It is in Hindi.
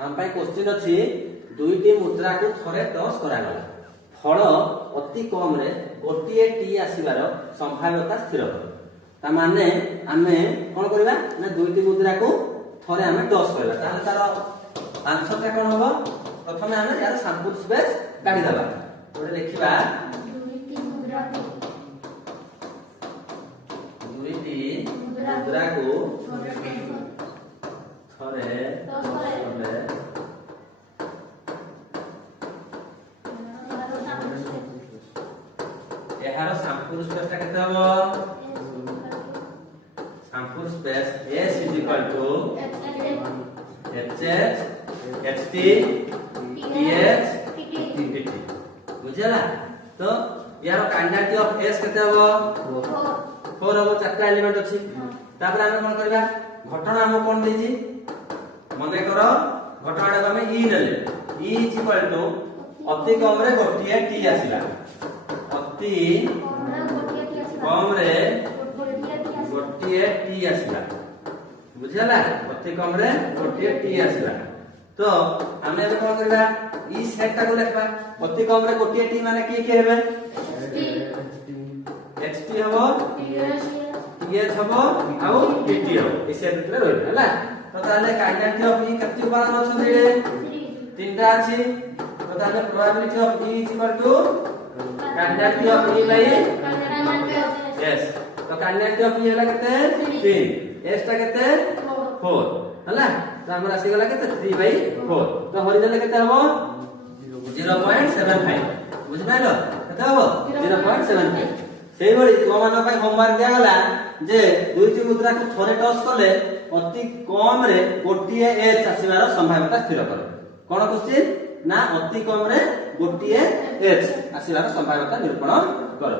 हम पाई क्वेश्चन अछि दुईटी मुद्रा को थरे टॉस करा गला फल अति कम रे गोटिए टी आसीबार संभाव्यता स्थिर कर ता माने आमे कोन करबा ना दुईटी मुद्रा को थरे आमे टॉस करबा ताले तार आंसर ता कोन होबो प्रथमे आमे यार सैंपल स्पेस काढी दबा ओडे लिखिबा दुईटी मुद्रा को थरे एहार सैंपल स्पेस ता केते हबो sample space S HH HT TH TT बुझला तो यार काइनेटिक ऑफ S केते हबो 4 हबो चारटा एलिमेंट अछि तापर हम कोन करबा घटना हम कोन देजी मने करो घटनाटा हम E नेले E अति कम रे गोटिए T आसीला अति कम रे गोटिए T आसीला बुझला अति कम रे गोटिए T आसीला तो हमने अब कोन करबा ई सेट टा को लिखबा अति कम रे गोटिए T माने की हेबे HT हबो TH हबो आउ TT हबो ई सेट भितरे रहबे हला तो ताले काइनेटिक ऑफ ई कति उपादान अछि रे तीनटा अछि तो ताले probability of E kinetic of E by S तो काइनेटिक ऑफ E हला केते 3 S टा केते 4 हला तो हमरा आसी गला केते 3/4 तो हरि देले केते हबो 0.75 बुझ पाइलो केते हबो 0.75 सेही बडी तुम मान पय होमवर्क दिया गला जे दुईटी मुद्रा को थरे टॉस करले अति कम रे गोटिए H आसीबार संभाव्यता स्थिर कर कोन क्वेश्चन ना अति कम रे गोटिए H आसीबार संभाव्यता निरूपण कर